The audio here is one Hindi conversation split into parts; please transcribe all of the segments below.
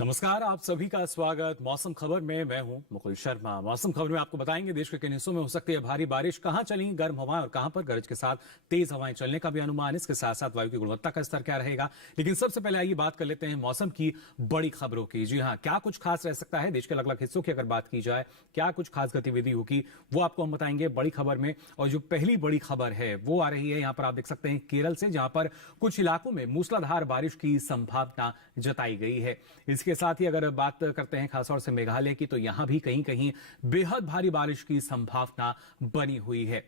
नमस्कार, आप सभी का स्वागत मौसम खबर में। मैं हूं मुकुल शर्मा। मौसम खबर में आपको बताएंगे देश के किन हिस्सों में हो सकती है भारी बारिश, कहां चली गर्म हवाएं और कहां पर गरज के साथ तेज हवाएं चलने का भी अनुमान। इसके साथ साथ वायु की गुणवत्ता का स्तर क्या रहेगा। लेकिन सबसे पहले आइए बात कर लेते हैं मौसम की बड़ी खबरों की। जी हां, क्या कुछ खास रह सकता है देश के अलग अलग हिस्सों की अगर बात की जाए, क्या कुछ खास गतिविधि होगी, वो आपको हम बताएंगे बड़ी खबर में। और जो पहली बड़ी खबर है वो आ रही है, यहां पर आप देख सकते हैं केरल से, जहां पर कुछ इलाकों में मूसलाधार बारिश की संभावना जताई गई है। इसके साथ ही अगर बात करते हैं खासतौर से मेघालय की, तो यहां भी कहीं कहीं बेहद भारी बारिश की संभावना बनी हुई है।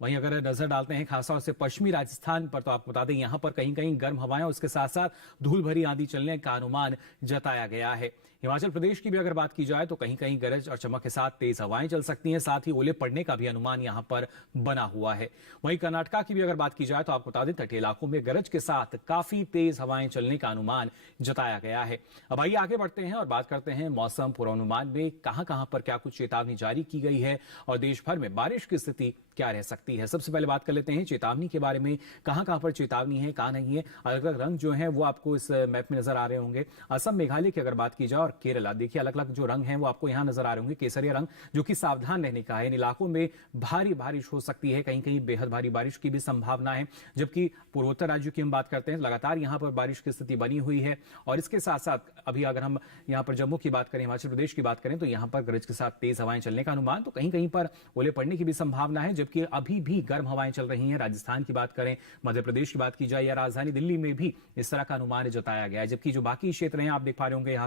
वहीं अगर नजर डालते हैं खासतौर से पश्चिमी राजस्थान पर, तो आपको बता दें यहां पर कहीं कहीं गर्म हवाएं और उसके साथ साथ धूल भरी आंधी चलने का अनुमान जताया गया है। हिमाचल प्रदेश की भी अगर बात की जाए तो कहीं कहीं गरज और चमक के साथ तेज हवाएं चल सकती हैं, साथ ही ओले पड़ने का भी अनुमान यहां पर बना हुआ है। वहीं कर्नाटका की भी अगर बात की जाए तो आपको बता दें तटीय इलाकों में गरज के साथ काफी तेज हवाएं चलने का अनुमान जताया गया है। अब आइए आगे बढ़ते हैं और बात करते हैं मौसम पूर्वानुमान में कहां कहां पर क्या कुछ चेतावनी जारी की गई है और देश भर में बारिश की स्थिति क्या रह सकती है। सबसे पहले बात कर लेते हैं चेतावनी के बारे में, कहां कहां पर चेतावनी है, कहां नहीं है। अलग अलग रंग जो है वो आपको इस मैप में नजर आ रहे होंगे। असम, मेघालय की अगर बात की जाए और केरला, देखिए अलग अलग जो रंग हैं वो आपको यहां नजर आ रहे होंगे। केसरिया रंग जो कि सावधान रहने का है, इन इलाकों में भारी बारिश हो सकती है, कहीं कहीं बेहद भारी बारिश की भी संभावना है। जबकि पूर्वोत्तर राज्यों की हम बात करते हैं, लगातार यहां पर बारिश की स्थिति बनी हुई है। और इसके साथ साथ अभी अगर हम यहां पर जम्मू की बात करें, हिमाचल प्रदेश की बात करें, तो यहां पर गरज के साथ तेज हवाएं चलने का अनुमान, तो कहीं कहीं पर ओले पड़ने की भी संभावना है। जबकि अभी भी गर्म हवाएं चल रही हैं। राजस्थान की बात करें, मध्य प्रदेश की बात की जाए या राजधानी दिल्ली में भी इस तरह का अनुमान जताया गया है। जबकि जो बाकी क्षेत्र हैं आप देख पा रहे होंगे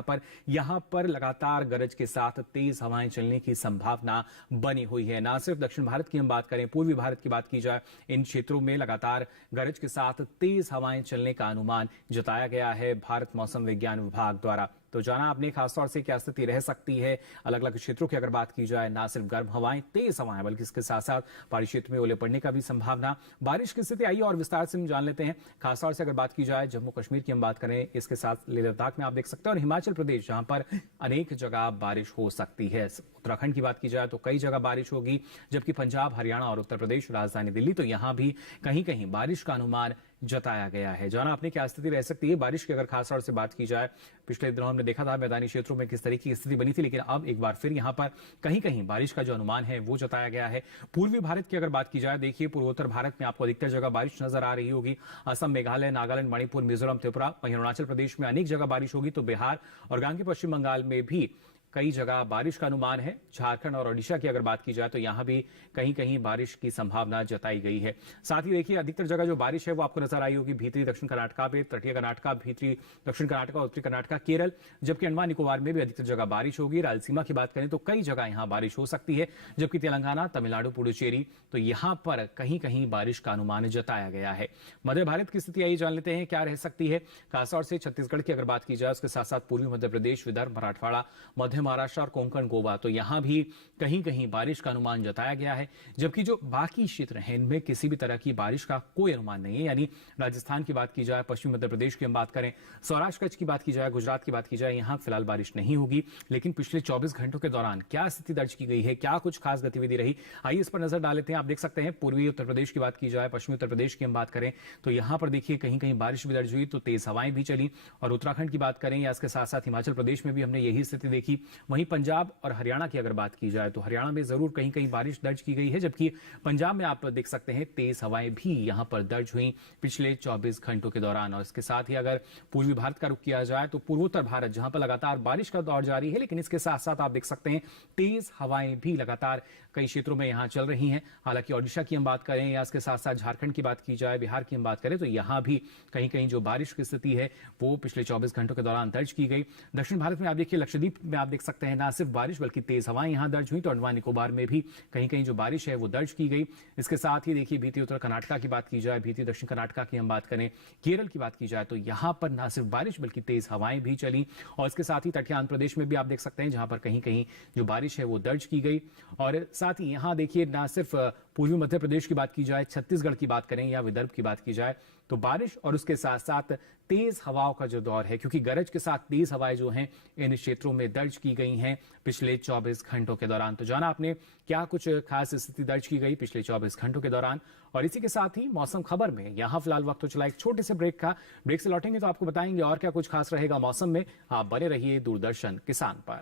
यहां पर लगातार गरज के साथ तेज हवाएं चलने की संभावना बनी हुई है। ना सिर्फ दक्षिण भारत की हम बात करें, पूर्वी भारत की बात की जाए, इन क्षेत्रों में लगातार गरज के साथ तेज हवाएं चलने का अनुमान जताया गया है भारत मौसम विज्ञान विभाग द्वारा। तो जाना आपने खासतौर से क्या स्थिति रह सकती है अलग अलग क्षेत्रों की अगर बात की जाए, ना सिर्फ गर्म हवाएं, तेज हवाएं, बल्कि इसके साथ साथ पहाड़ी क्षेत्र में ओले पड़ने का भी संभावना। बारिश की स्थिति आइए और विस्तार से हम जान लेते हैं। खासतौर से अगर बात की जाए जम्मू कश्मीर की हम बात करें, इसके साथ लेह लद्दाख में आप देख सकते हैं, और हिमाचल प्रदेश जहां पर अनेक जगह बारिश हो सकती है। उत्तराखंड की बात की जाए तो कई जगह बारिश होगी। जबकि पंजाब, हरियाणा और उत्तर प्रदेश, राजधानी दिल्ली, तो यहां भी कहीं कहीं बारिश का अनुमान जताया गया है। जाना आपने क्या स्थिति रह सकती है बारिश की अगर खासतौर से बात की जाए। पिछले दिनों हमने देखा था मैदानी क्षेत्रों में किस तरीके की स्थिति बनी थी, लेकिन अब एक बार फिर यहां पर कहीं कहीं बारिश का जो अनुमान है वो जताया गया है। पूर्वी भारत की अगर बात की जाए, देखिए पूर्वोत्तर भारत में आपको अधिकतर जगह बारिश नजर आ रही होगी। असम, मेघालय, नागालैंड, मणिपुर, मिजोरम, त्रिपुरा, वहीं अरुणाचल प्रदेश में अनेक जगह बारिश होगी। तो बिहार और गांगे पश्चिम बंगाल में भी कई जगह बारिश का अनुमान है। झारखंड और ओडिशा की अगर बात की जाए तो यहां भी कहीं कहीं बारिश की संभावना जताई गई है। साथ ही देखिए अधिकतर जगह जो बारिश है वो आपको नजर आई होगी भीतरी दक्षिण कर्नाटका पे, तटीय कर्नाटका, भीतरी दक्षिण कर्नाटका, उत्तरी कर्नाटका, केरल। जबकि अंडमान निकोबार में भी अधिकतर जगह बारिश होगी। रायलसीमा की बात करें तो कई जगह यहां बारिश हो सकती है। जबकि तेलंगाना, तमिलनाडु, पुडुचेरी, तो यहां पर कहीं कहीं बारिश का अनुमान जताया गया है। मध्य भारत की स्थिति आइए जान लेते हैं क्या रह सकती है। खासतौर से छत्तीसगढ़ की अगर बात की जाए, उसके साथ साथ पूर्वी मध्य प्रदेश, विदर्भ, मराठवाड़ा, मध्य महाराष्ट्र और कोंकण, गोवा, तो यहां भी कहीं कहीं बारिश का अनुमान जताया गया है। जबकि जो बाकी क्षेत्र हैं इनमें किसी भी तरह की बारिश का कोई अनुमान नहीं है। यानी राजस्थान की बात की जाए, पश्चिमी मध्य प्रदेश की हम बात करें, सौराष्ट्र कच्छ की बात की जाए, गुजरात की बात की जाए, यहां फिलहाल बारिश नहीं होगी। लेकिन पिछले 24 घंटों के दौरान क्या स्थिति दर्ज की गई है, क्या कुछ खास गतिविधि रही, आइए इस पर नजर डाल लेते हैं। आप देख सकते हैं पूर्वी उत्तर प्रदेश की बात की जाए, पश्चिमी उत्तर प्रदेश की हम बात करें तो यहां पर देखिए कहीं कहीं बारिश भी दर्ज हुई, तो तेज हवाएं भी चली। और उत्तराखंड की बात करें या इसके साथ साथ हिमाचल प्रदेश में भी हमने यही स्थिति देखी। वहीं पंजाब और हरियाणा की अगर बात की जाए तो हरियाणा में जरूर कहीं कहीं बारिश दर्ज की गई है। जबकि पंजाब में आप देख सकते हैं तेज हवाएं भी यहां पर दर्ज हुई पिछले 24 घंटों के दौरान। और इसके साथ ही अगर पूर्वी भारत का रुख किया जाए तो पूर्वोत्तर भारत जहां पर लगातार बारिश का दौर जारी है, लेकिन इसके साथ साथ आप देख सकते हैं तेज हवाएं भी लगातार कई क्षेत्रों में यहां चल रही हैं। हालांकि ओडिशा की हम बात करें या इसके साथ साथ झारखंड की बात की जाए, बिहार की हम बात करें, तो यहां भी कहीं कहीं जो बारिश की स्थिति है वो पिछले 24 घंटों के दौरान दर्ज की गई। दक्षिण भारत में आप देखिए लक्षद्वीप में आप देख सकते हैं ना सिर्फ बारिश बल्कि तेज हवाएं यहां दर्ज हुई। तो अंडमान निकोबार में भी कहीं कहीं जो बारिश है वो दर्ज की गई। इसके साथ ही देखिए भीतरी उत्तर कर्नाटका की बात की जाए, भीतरी दक्षिण कर्नाटका की हम बात करें, केरल की बात की जाए, तो यहां पर ना सिर्फ बारिश बल्कि तेज हवाएं भी चली। और इसके साथ ही तटीय आंध्र प्रदेश में भी आप देख सकते हैं जहां पर कहीं कहीं जो बारिश है वो दर्ज की गई। और साथ ही यहाँ देखिए ना सिर्फ पूर्वी मध्य प्रदेश की बात की जाए, छत्तीसगढ़ की बात करें या विदर्भ की बात की जाए, तो बारिश और उसके साथ साथ तेज हवाओं का जो दौर है, क्योंकि गरज के साथ तेज हवाएं जो हैं इन क्षेत्रों में दर्ज की गई हैं पिछले 24 घंटों के दौरान। तो जाना आपने क्या कुछ खास स्थिति दर्ज की गई पिछले 24 घंटों के दौरान। और इसी के साथ ही मौसम खबर में यहाँ फिलहाल वक्त हो चला एक छोटे से ब्रेक का। ब्रेक से लौटेंगे तो आपको बताएंगे और क्या कुछ खास रहेगा मौसम में। आप बने रहिए दूरदर्शन किसान पर।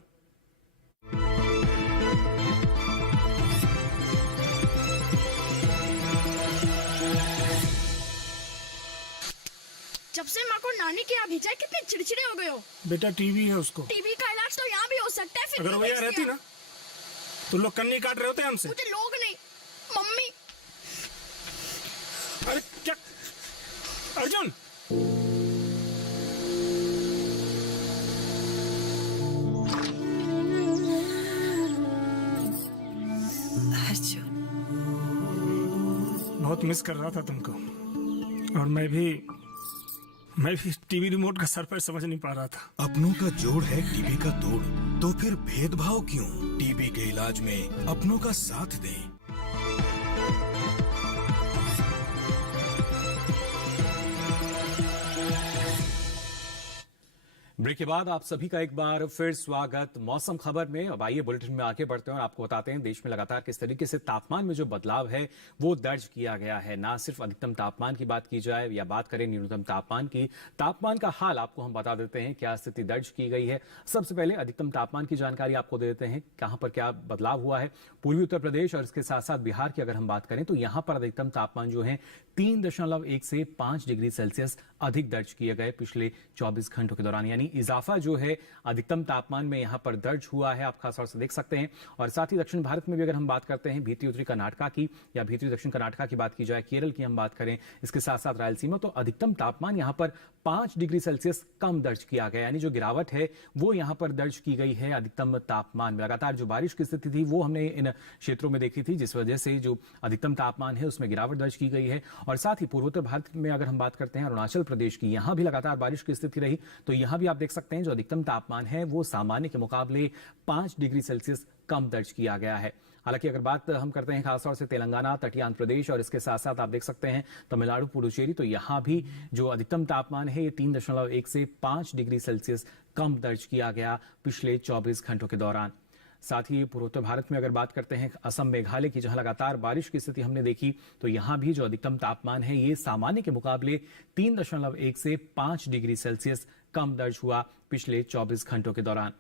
जब से माँ को नानी के यहाँ भेजा है कितने चिड़चिड़े हो गए हो। बेटा टीवी है उसको। टीवी का इलाज तो यहाँ भी हो सकता है। फिर अगर वो यहाँ रहती ना तो लोग कन्नी काट रहे होते हमसे। मुझे लोग नहीं, मम्मी। अरे क्या अर्जुन, अर्जुन, बहुत मिस कर रहा था तुमको। और मैं भी टीवी रिमोट का सर पर समझ नहीं पा रहा था। अपनों का जोड़ है टीबी का तोड़, तो फिर भेदभाव क्यों? टीबी के इलाज में अपनों का साथ दें। ब्रेक के बाद आप सभी का एक बार फिर स्वागत मौसम खबर में। अब आइए बुलेटिन में आगे बढ़ते हैं और आपको बताते हैं देश में लगातार किस तरीके से तापमान में जो बदलाव है वो दर्ज किया गया है। ना सिर्फ अधिकतम तापमान की बात की जाए या बात करें न्यूनतम तापमान की, तापमान का हाल आपको हम बता देते हैं क्या स्थिति दर्ज की गई है। सबसे पहले अधिकतम तापमान की जानकारी आपको दे देते हैं, कहां पर क्या बदलाव हुआ है। पूर्वी उत्तर प्रदेश और इसके साथ साथ बिहार की अगर हम बात करें तो यहां पर अधिकतम तापमान जो है 3.1 से 5 डिग्री सेल्सियस अधिक दर्ज किए गए पिछले 24 घंटों के दौरान। यानी इजाफा जो है अधिकतम तापमान में यहां पर दर्ज हुआ है, आप खास तौर से देख सकते हैं। और साथ ही दक्षिण भारत में भी अगर हम बात करते हैं, भीतरी उत्तरी कर्नाटका की या भीतरी दक्षिण कर्नाटका की बात की जाए, केरल की हम बात करें, इसके साथ साथ रायलसीमा, तो अधिकतम तापमान यहां पर 5 डिग्री सेल्सियस कम दर्ज किया गया। यानी जो गिरावट है वो यहां पर दर्ज की गई है अधिकतम तापमान में। लगातार जो बारिश की स्थिति थी वो हमने इन क्षेत्रों में देखी थी, जिस वजह से जो अधिकतम तापमान है उसमें गिरावट दर्ज की गई है। और साथ ही पूर्वोत्तर भारत में अगर हम बात करते हैं अरुणाचल प्रदेश की, यहां भी लगातार बारिश की स्थिति रही, तो यहां भी आप देख सकते हैं जो अधिकतम तापमान है वो सामान्य के मुकाबले 5 डिग्री सेल्सियस कम दर्ज किया गया है। हालांकि अगर बात हम करते हैं खासतौर से तेलंगाना, तटीय आंध्र प्रदेश और इसके साथ साथ आप देख सकते हैं तमिलनाडु, पुडुचेरी, तो यहां भी जो अधिकतम तापमान है ये 3.1 से 5 डिग्री सेल्सियस कम दर्ज किया गया पिछले 24 घंटों के दौरान। साथ ही पूर्वोत्तर भारत में अगर बात करते हैं असम, मेघालय की, जहां लगातार बारिश की स्थिति हमने देखी, तो यहां भी जो अधिकतम तापमान है ये सामान्य के मुकाबले 3.1 से 5 डिग्री सेल्सियस कम दर्ज हुआ पिछले 24 घंटों के दौरान।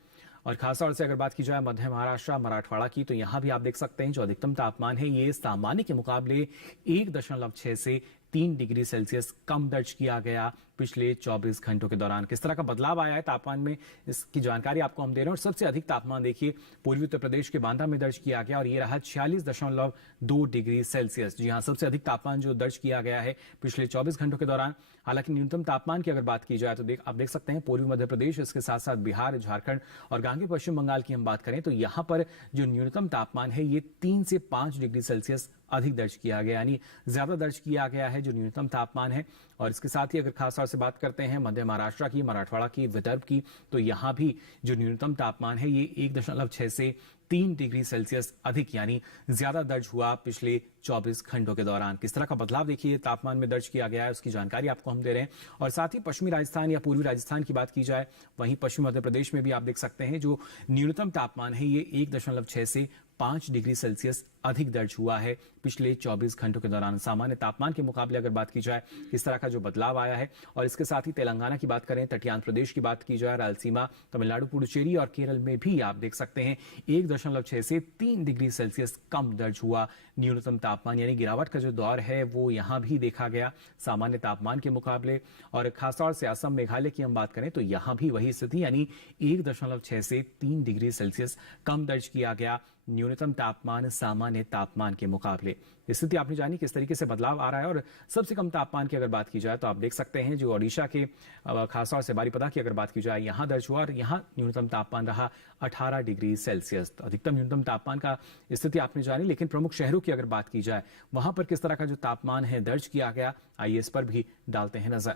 और खासतौर से अगर बात की जाए मध्य महाराष्ट्र, मराठवाड़ा की, तो यहां भी आप देख सकते हैं जो अधिकतम तापमान है ये सामान्य के मुकाबले 1.6 से 3 डिग्री सेल्सियस कम दर्ज किया गया पिछले 24 घंटों के दौरान। किस तरह का बदलाव आया है तापमान में, इसकी जानकारी आपको हम दे रहे हैं। और सबसे अधिक तापमान देखिए पूर्वी उत्तर प्रदेश के बांदा में दर्ज किया गया और ये रहा 46.2 डिग्री सेल्सियस। जी हाँ, सबसे अधिक तापमान जो दर्ज किया गया है पिछले 24 घंटों के दौरान। हालांकि न्यूनतम तापमान की अगर बात की जाए तो आप देख सकते हैं पूर्वी मध्य प्रदेश, इसके साथ साथ बिहार, झारखंड और गांगे पश्चिम बंगाल की हम बात करें तो यहां पर जो न्यूनतम तापमान है ये 3 से 5 डिग्री सेल्सियस अधिक दर्ज किया गया, यानी ज्यादा दर्ज किया गया है जो न्यूनतम तापमान है। और इसके साथ ही अगर खासतौर से बात करते हैं मध्य महाराष्ट्र की, मराठवाड़ा की, विदर्भ की, तो यहां भी जो न्यूनतम तापमान है ये 1.6 से 3 डिग्री सेल्सियस अधिक यानी ज्यादा दर्ज हुआ पिछले 24 घंटों के दौरान। किस तरह का बदलाव देखिए तापमान में दर्ज किया गया है उसकी जानकारी आपको हम दे रहे हैं। और साथ ही पश्चिमी राजस्थान या पूर्वी राजस्थान की बात की जाए, वहीं पश्चिम मध्य प्रदेश में भी आप देख सकते हैं जो न्यूनतम तापमान है ये 1.6 से 5 डिग्री सेल्सियस अधिक दर्ज हुआ है पिछले 24 घंटों के दौरान। सामान्य तापमान के मुकाबले अगर बात की जाए किस तरह का जो बदलाव आया है। और इसके साथ ही तेलंगाना की बात करें, तटीय आंध्र प्रदेश की बात की जाए, रायलसीमा, तमिलनाडु, पुडुचेरी और केरल में भी आप देख सकते हैं 1.6 से 3 डिग्री सेल्सियस कम दर्ज हुआ न्यूनतम तापमान, यानी गिरावट का जो दौर है वो यहां भी देखा गया सामान्य तापमान के मुकाबले। और खासतौर से असम, मेघालय की हम बात करें तो यहां भी वही स्थिति, यानी 1.6 से 3 डिग्री सेल्सियस कम दर्ज किया गया न्यूनतम तापमान सामान्य तापमान के मुकाबले। स्थिति आपने जानी किस तरीके से बदलाव आ रहा है। और सबसे कम तापमान की अगर बात की जाए तो आप देख सकते हैं जो ओडिशा के खासतौर से बारीपदा की अगर बात की जाए यहां दर्ज हुआ और यहां न्यूनतम तापमान रहा 18 डिग्री सेल्सियस। तो अधिकतम न्यूनतम तापमान का स्थिति आपने जानी, लेकिन प्रमुख शहरों की अगर बात की जाए वहां पर किस तरह का जो तापमान है दर्ज किया गया, आइए इस पर भी डालते हैं नजर।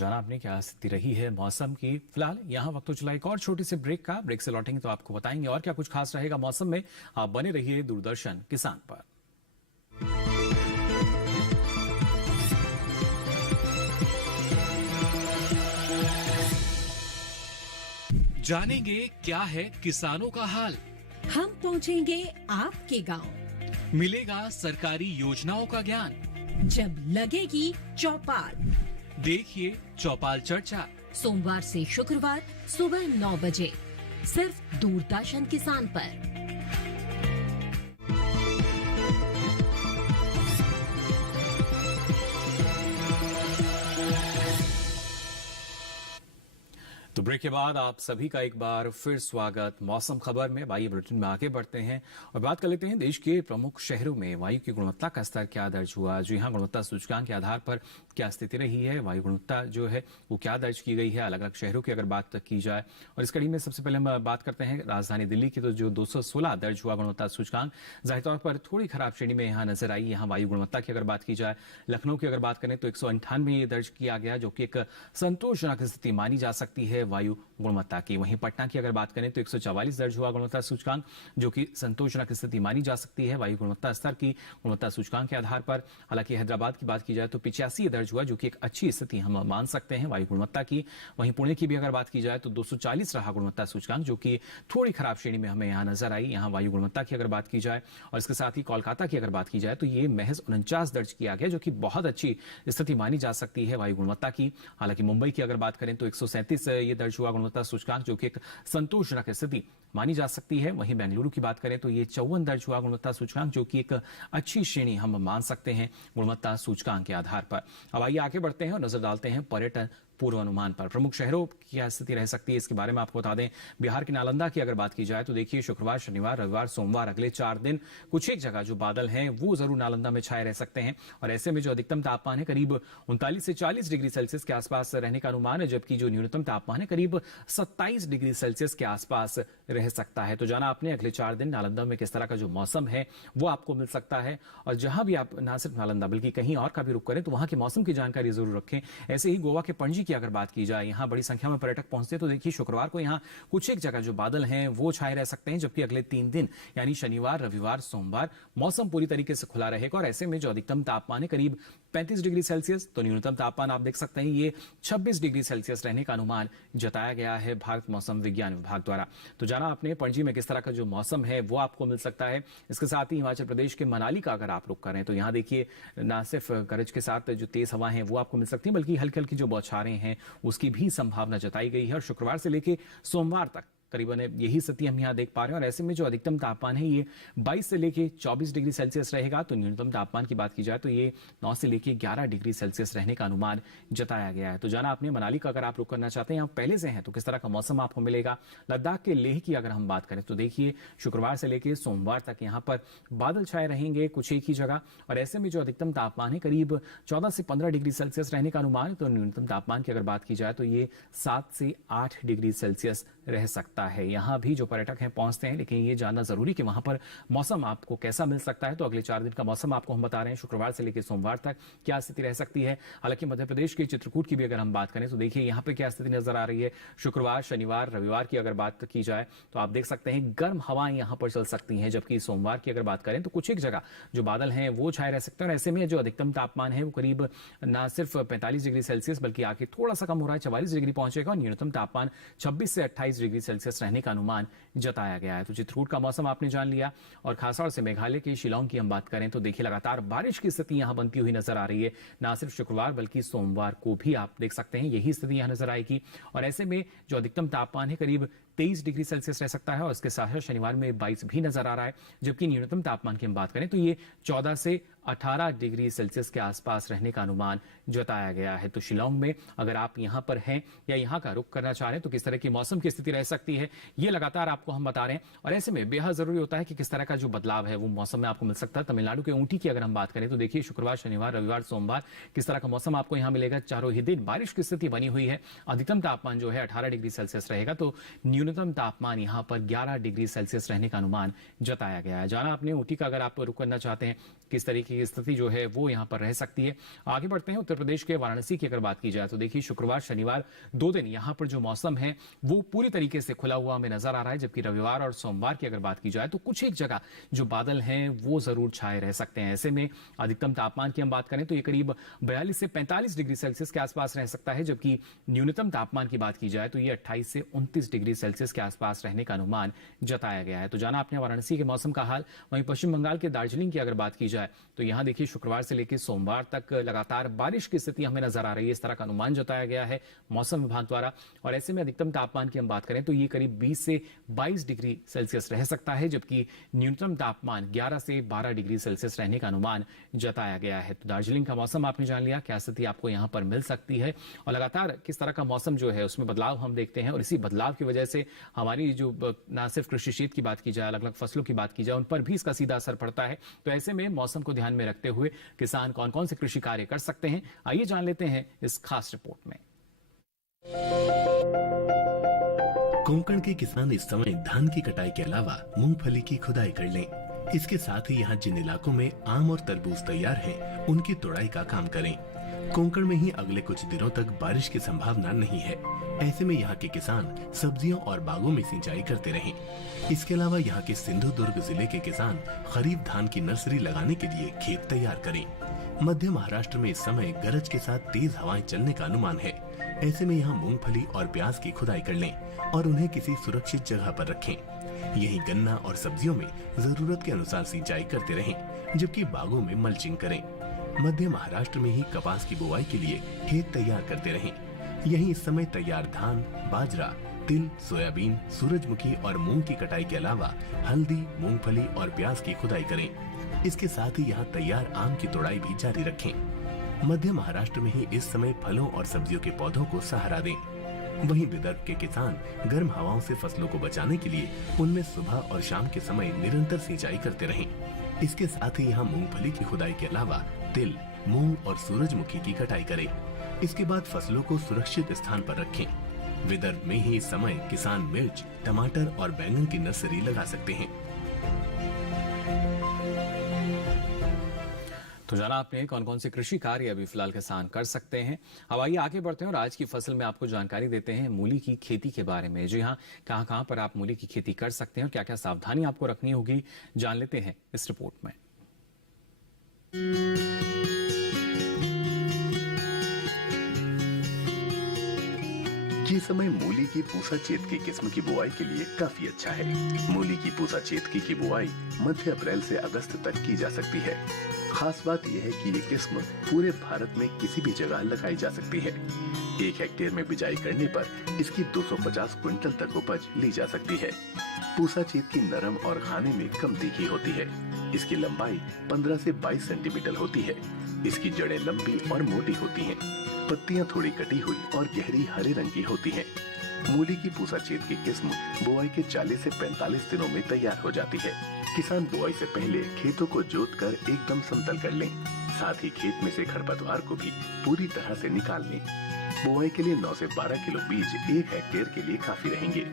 जाना आपने क्या स्थिति रही है मौसम की। फिलहाल यहाँ वक्त हो चला एक और छोटी सी ब्रेक का। ब्रेक से लौटेंगे तो आपको बताएंगे और क्या कुछ खास रहेगा मौसम में। आप बने रहिए दूरदर्शन किसान पर। जानेंगे क्या है किसानों का हाल, हम पहुंचेंगे आपके गांव। मिलेगा सरकारी योजनाओं का ज्ञान। जब लगेगी चौपाल, देखिए चौपाल चर्चा सोमवार से शुक्रवार सुबह 9 बजे सिर्फ दूरदर्शन किसान पर। तो ब्रेक के बाद आप सभी का एक बार फिर स्वागत मौसम खबर में। वायु बुलेटिन में आगे बढ़ते हैं और बात कर लेते हैं देश के प्रमुख शहरों में वायु की गुणवत्ता का स्तर क्या दर्ज हुआ। जी हां, गुणवत्ता सूचकांक के आधार पर क्या स्थिति रही है, वायु गुणवत्ता जो है वो क्या दर्ज की गई है अलग अलग शहरों की अगर बात की जाए। और इस कड़ी में सबसे पहले हम बात करते हैं राजधानी दिल्ली की। तो जो 216 दर्ज हुआ गुणवत्ता सूचकांक, जाहिर तौर पर थोड़ी खराब श्रेणी में यहाँ नजर आई। यहाँ वायु गुणवत्ता की अगर बात की जाए, लखनऊ की अगर बात करें तो 198 ये दर्ज किया गया, जो कि एक संतोषजनक स्थिति मानी जा सकती है वायु गुणवत्ता की। वहीं पटना की अगर बात करें तो 144 दर्ज हुआ गुणवत्ता सूचकांक, जो कि संतोषजनक स्थिति मानी जा सकती है वायु गुणवत्ता स्तर की गुणवत्ता सूचकांक के आधार पर। हालांकि हैदराबाद की बात की जाए तो 85 दर्ज हुआ, जो कि एक अच्छी स्थिति हम मान सकते हैं वायु गुणवत्ता की। वहीं पुणे की भी अगर बात की जाए तो 240 रहा गुणवत्ता सूचकांक, जो कि थोड़ी खराब श्रेणी में हमें यहाँ नजर आई यहाँ वायु गुणवत्ता की अगर बात की जाए। और इसके साथ ही कोलकाता की अगर बात की जाए तो ये महज 49 दर्ज किया गया, जो कि बहुत अच्छी स्थिति मानी जा सकती है वायु गुणवत्ता की। हालांकि मुंबई की अगर बात करें तो 137 ये दर्ज हुआ गुणवत्ता सूचकांक, जो कि एक संतोषजनक स्थिति मानी जा सकती है। वहीं बेंगलुरु की बात करें तो ये 54 दर्ज हुआ गुणवत्ता सूचकांक, जो कि एक अच्छी श्रेणी हम मान सकते हैं गुणवत्ता सूचकांक के आधार पर। अब आइए आगे बढ़ते हैं और नजर डालते हैं पर्यटन पूर्वानुमान पर। प्रमुख शहरों की क्या स्थिति रह सकती है इसके बारे में आपको बता दें। बिहार के नालंदा की अगर बात की जाए तो देखिए शुक्रवार, शनिवार, रविवार, सोमवार अगले 4 दिन कुछ एक जगह जो बादल हैं वो जरूर नालंदा में छाए रह सकते हैं। और ऐसे में जो अधिकतम तापमान है करीब 39 से 40 डिग्री सेल्सियस के आसपास रहने का अनुमान है, जबकि जो न्यूनतम तापमान है करीब 27 डिग्री सेल्सियस के आसपास रह सकता है। तो जाना आपने अगले 4 दिन नालंदा में किस तरह का जो मौसम है वो आपको मिल सकता है। और जहां भी आप ना सिर्फ नालंदा बल्कि कहीं और का भी रुख करें तो वहां के मौसम की जानकारी जरूर रखें। ऐसे ही गोवा के पणजी की अगर बात की जाए, यहाँ बड़ी संख्या में पर्यटक पहुंचते हैं। तो देखिए शुक्रवार को यहाँ कुछ एक जगह जो बादल हैं वो छाए रह सकते हैं, जबकि अगले 3 दिन यानी शनिवार, रविवार, सोमवार मौसम पूरी तरीके से खुला रहेगा। और ऐसे में जो अधिकतम तापमान है करीब 35 डिग्री सेल्सियस, तो न्यूनतम तापमान आप देख सकते हैं ये 26 डिग्री सेल्सियस रहने का अनुमान जताया गया है भारत मौसम विज्ञान विभाग द्वारा। तो जाना आपने पणजी में किस तरह का जो मौसम है वो आपको मिल सकता है। इसके साथ ही हिमाचल प्रदेश के मनाली का अगर आप रुख करें तो यहाँ देखिए ना सिर्फ गरज के साथ जो तेज हवा है वो आपको मिल सकती है, बल्कि हल्की हल्की जो बौछारें हैं उसकी भी संभावना जताई गई है। और शुक्रवार से लेकर सोमवार तक करीबन यही स्थिति हम यहाँ देख पा रहे हैं। और ऐसे में जो अधिकतम तापमान है ये 22 से लेके 24 डिग्री सेल्सियस रहेगा। तो न्यूनतम तापमान की बात की जाए तो ये 9 से लेके 11 डिग्री सेल्सियस रहने का अनुमान जताया गया है। तो जाना आपने मनाली का अगर आप रुक करना चाहते हैं यहाँ पहले से हैं तो किस तरह का मौसम आपको मिलेगा। लद्दाख के लेह की अगर हम बात करें तो देखिए शुक्रवार से लेकर सोमवार तक यहाँ पर बादल छाए रहेंगे कुछ एक ही जगह। और ऐसे में जो अधिकतम तापमान है करीब 14 से 15 डिग्री सेल्सियस रहने का अनुमान। तो न्यूनतम तापमान की अगर बात की जाए तो ये 7 से 8 डिग्री सेल्सियस रह सकता है। यहाँ भी जो पर्यटक हैं पहुंचते हैं, लेकिन ये जानना जरूरी कि वहां पर मौसम आपको कैसा मिल सकता है। तो अगले 4 दिन का मौसम आपको हम बता रहे हैं शुक्रवार से लेकर सोमवार तक क्या स्थिति रह सकती है। हालांकि मध्य प्रदेश के चित्रकूट की भी अगर हम बात करें तो देखिए यहाँ पे क्या स्थिति नजर आ रही है। शुक्रवार, शनिवार, रविवार की अगर बात की जाए तो आप देख सकते हैं गर्म हवाएं यहाँ पर चल सकती हैं, जबकि सोमवार की अगर बात करें तो कुछ एक जगह जो बादल हैं वो छाए रह सकते हैं। और ऐसे में जो अधिकतम तापमान है वो करीब ना सिर्फ 45 डिग्री सेल्सियस बल्कि आके थोड़ा सा कम हो रहा है, 44 डिग्री पहुंचेगा। और न्यूनतम तापमान 26 से 28 डिग्री सेल्सियस रहने का अनुमान जताया गया है। तो चित्रकूट का मौसम आपने जान लिया। और खासतौर से मेघालय के शिलांग की हम बात करें तो देखिए लगातार बारिश की स्थिति यहां बनती हुई नजर आ रही है। ना सिर्फ शुक्रवार बल्कि सोमवार को भी आप देख सकते हैं यही स्थिति यहां नजर आएगी। और ऐसे में जो अधिकतम तापमान है करीब 23 डिग्री सेल्सियस रह सकता है। और इसके साथ शनिवार में 22 भी नजर आ रहा है, जबकि न्यूनतम तापमान की हम बात करें तो ये 14 से 18 डिग्री सेल्सियस के आसपास रहने का अनुमान जताया गया है। तो शिलांग में अगर आप यहां पर हैं या यहां का रुख करना चाह रहे हैं तो किस तरह की मौसम की स्थिति रह सकती है ये लगातार आपको हम बता रहे हैं। और ऐसे में बेहद जरूरी होता है कि किस तरह का जो बदलाव है वो मौसम में आपको मिल सकता है। तमिलनाडु के ऊटी की अगर हम बात करें तो देखिए शुक्रवार, शनिवार, रविवार, सोमवार किस तरह का मौसम आपको यहां मिलेगा। चारों ही दिन बारिश की स्थिति बनी हुई है। अधिकतम तापमान जो है 18 डिग्री सेल्सियस रहेगा, तो न्यूनतम तापमान यहां पर 11 डिग्री सेल्सियस रहने का अनुमान जताया गया है। जाना आपने ऊटी का अगर आप रुक करना चाहते हैं किस तरीके की स्थिति जो है वो यहाँ पर रह सकती है। आगे बढ़ते हैं। उत्तर प्रदेश के वाराणसी की अगर बात की जाए तो देखिए शुक्रवार शनिवार 2 दिन यहाँ पर जो मौसम है वो पूरी तरीके से खुला हुआ हमें नजर आ रहा है, जबकि रविवार और सोमवार की अगर बात की जाए तो कुछ एक जगह जो बादल हैं वो जरूर छाए रह सकते हैं। ऐसे में अधिकतम तापमान की हम बात करें तो ये करीब 42 से 45 डिग्री सेल्सियस के आसपास रह सकता है, जबकि न्यूनतम तापमान की बात की जाए तो ये 28 से 29 डिग्री सेल्सियस के आसपास रहने का अनुमान जताया गया है। तो जाना आपने वाराणसी के मौसम का हाल। वहीं पश्चिम बंगाल के दार्जिलिंग की अगर बात की जाए तो यहां देखिए शुक्रवार से लेकर सोमवार तक लगातार बारिश की स्थिति हमें नजर आ रही है, इस तरह का अनुमान जताया गया है मौसम विभाग द्वारा। और ऐसे में अधिकतम तापमान की हम बात करें तो ये करीब 20 से 22 डिग्री सेल्सियस रह सकता है, जबकि न्यूनतम तापमान 11 से 12 डिग्री सेल्सियस रहने का अनुमान जताया गया है। तो दार्जिलिंग का मौसम आपने जान लिया, क्या स्थिति आपको यहां पर मिल सकती है और लगातार किस तरह का मौसम जो है उसमें बदलाव हम देखते हैं। और इसी बदलाव की वजह से हमारी जो न सिर्फ कृषि क्षेत्र की बात की जाए, अलग अलग फसलों की बात की जाए, उन पर भी इसका सीधा असर पड़ता है। तो ऐसे में मौसम को ध्यान में रखते हुए किसान कौन कौन से कृषि कार्य कर सकते हैं, आइए जान लेते हैं इस खास रिपोर्ट में। कोंकण के किसान इस समय धान की कटाई के अलावा मूंगफली की खुदाई कर लें। इसके साथ ही यहाँ जिन इलाकों में आम और तरबूज तैयार हैं, उनकी तोड़ाई का काम करें। कोंकण में ही अगले कुछ दिनों तक बारिश की संभावना नहीं है। ऐसे में यहाँ के किसान सब्जियों और बागों में सिंचाई करते रहें। इसके अलावा यहाँ के सिंधुदुर्ग जिले के किसान खरीफ धान की नर्सरी लगाने के लिए खेत तैयार करें। मध्य महाराष्ट्र में इस समय गरज के साथ तेज हवाएं चलने का अनुमान है। ऐसे में यहाँ मूंगफली और प्याज की खुदाई कर लें और उन्हें किसी सुरक्षित जगह पर रखें। यहीं गन्ना और सब्जियों में जरूरत के अनुसार सिंचाई करते रहें, जबकि बागों में मल्चिंग करें। मध्य महाराष्ट्र में ही कपास की बुवाई के लिए खेत तैयार करते रहें। यहीं इस समय तैयार धान, बाजरा, तिल, सोयाबीन, सूरजमुखी और मूंग की कटाई के अलावा हल्दी, मूंगफली और प्याज की खुदाई करें। इसके साथ ही यहाँ तैयार आम की तोड़ाई भी जारी रखें। मध्य महाराष्ट्र में ही इस समय फलों और सब्जियों के पौधों को सहारा दें। वहीं विदर्भ के किसान गर्म हवाओं से फसलों को बचाने के लिए उनमें सुबह और शाम के समय निरंतर सिंचाई करते रहें। इसके साथ ही यहाँ मूंगफली की खुदाई के अलावा तिल, मूंग और सूरजमुखी की कटाई करें। इसके बाद फसलों को सुरक्षित स्थान पर रखें। विदर्भ में ही इस समय किसान मिर्च, टमाटर और बैंगन की नर्सरी लगा सकते हैं। तो जाना आपने कौन कौन से कृषि कार्य अभी फिलहाल किसान कर सकते हैं। अब आइए आगे बढ़ते हैं और आज की फसल में आपको जानकारी देते हैं मूली की खेती के बारे में। जी हाँ, कहां कहां पर आप मूली की खेती कर सकते हैं और क्या क्या सावधानी आपको रखनी होगी, जान लेते हैं इस रिपोर्ट में। ये समय मूली की पूसा चेतकी किस्म की बुआई के लिए काफी अच्छा है। मूली की पूसा चेतकी की बुआई मध्य अप्रैल से अगस्त तक की जा सकती है। खास बात यह है कि ये किस्म पूरे भारत में किसी भी जगह लगाई जा सकती है। 1 हेक्टेयर में बिजाई करने पर इसकी 250 क्विंटल तक उपज ली जा सकती है। पूसा चेतकी नरम और खाने में कम तीखी होती है। इसकी लंबाई 15 से 22 सेंटीमीटर होती है। इसकी जड़ें लंबी और मोटी होती हैं। पत्तियां थोड़ी कटी हुई और गहरी हरे रंग की होती हैं। मूली की पूसा चेतकी किस्म बुआई के 40 से 45 दिनों में तैयार हो जाती है। किसान बुआई से पहले खेतों को जोतकर एकदम समतल कर लें। साथ ही खेत में से खरपतवार को भी पूरी तरह से निकाल लें। बुआई के लिए 9 से 12 किलो बीज 1 हेक्टेयर के लिए काफी रहेंगे।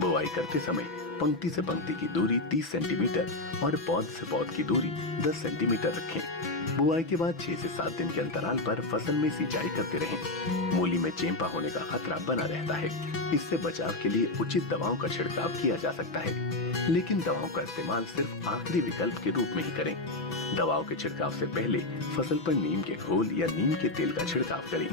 बुआई करते समय पंक्ति से पंक्ति की दूरी 30 सेंटीमीटर और पौध से पौध की दूरी 10 सेंटीमीटर रखें। बुआई के बाद 6 से 7 दिन के अंतराल पर फसल में सिंचाई करते रहें। मूली में चेंपा होने का खतरा बना रहता है। इससे बचाव के लिए उचित दवाओं का छिड़काव किया जा सकता है, लेकिन दवाओं का इस्तेमाल सिर्फ आखिरी विकल्प के रूप में ही करें। दवाओं के छिड़काव से पहले फसल पर नीम के घोल या नीम के तेल का छिड़काव करें।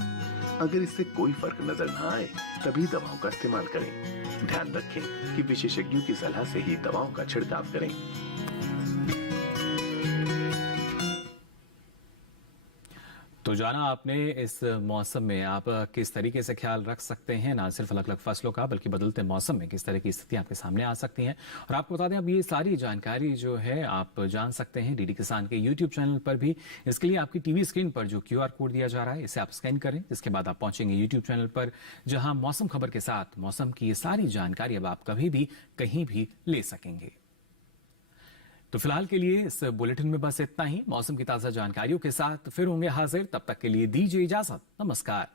अगर इससे कोई फर्क नजर न आए तभी दवाओं का इस्तेमाल करें। ध्यान रखें कि विशेषज्ञों की सलाह से ही दवाओं का छिड़काव करें। तो जाना आपने इस मौसम में आप किस तरीके से ख्याल रख सकते हैं, ना सिर्फ अलग अलग फसलों का बल्कि बदलते मौसम में किस तरह की स्थितियां आपके सामने आ सकती हैं। और आपको बता दें अब ये सारी जानकारी जो है आप जान सकते हैं डीडी किसान के YouTube चैनल पर भी। इसके लिए आपकी टीवी स्क्रीन पर जो QR कोड दिया जा रहा है इसे आप स्कैन करें, जिसके बाद आप पहुंचेंगे YouTube चैनल पर, जहां मौसम खबर के साथ मौसम की ये सारी जानकारी अब आप कभी भी कहीं भी ले सकेंगे। तो फिलहाल के लिए इस बुलेटिन में बस इतना ही। मौसम की ताजा जानकारियों के साथ फिर होंगे हाजिर, तब तक के लिए दीजिए इजाजत। नमस्कार।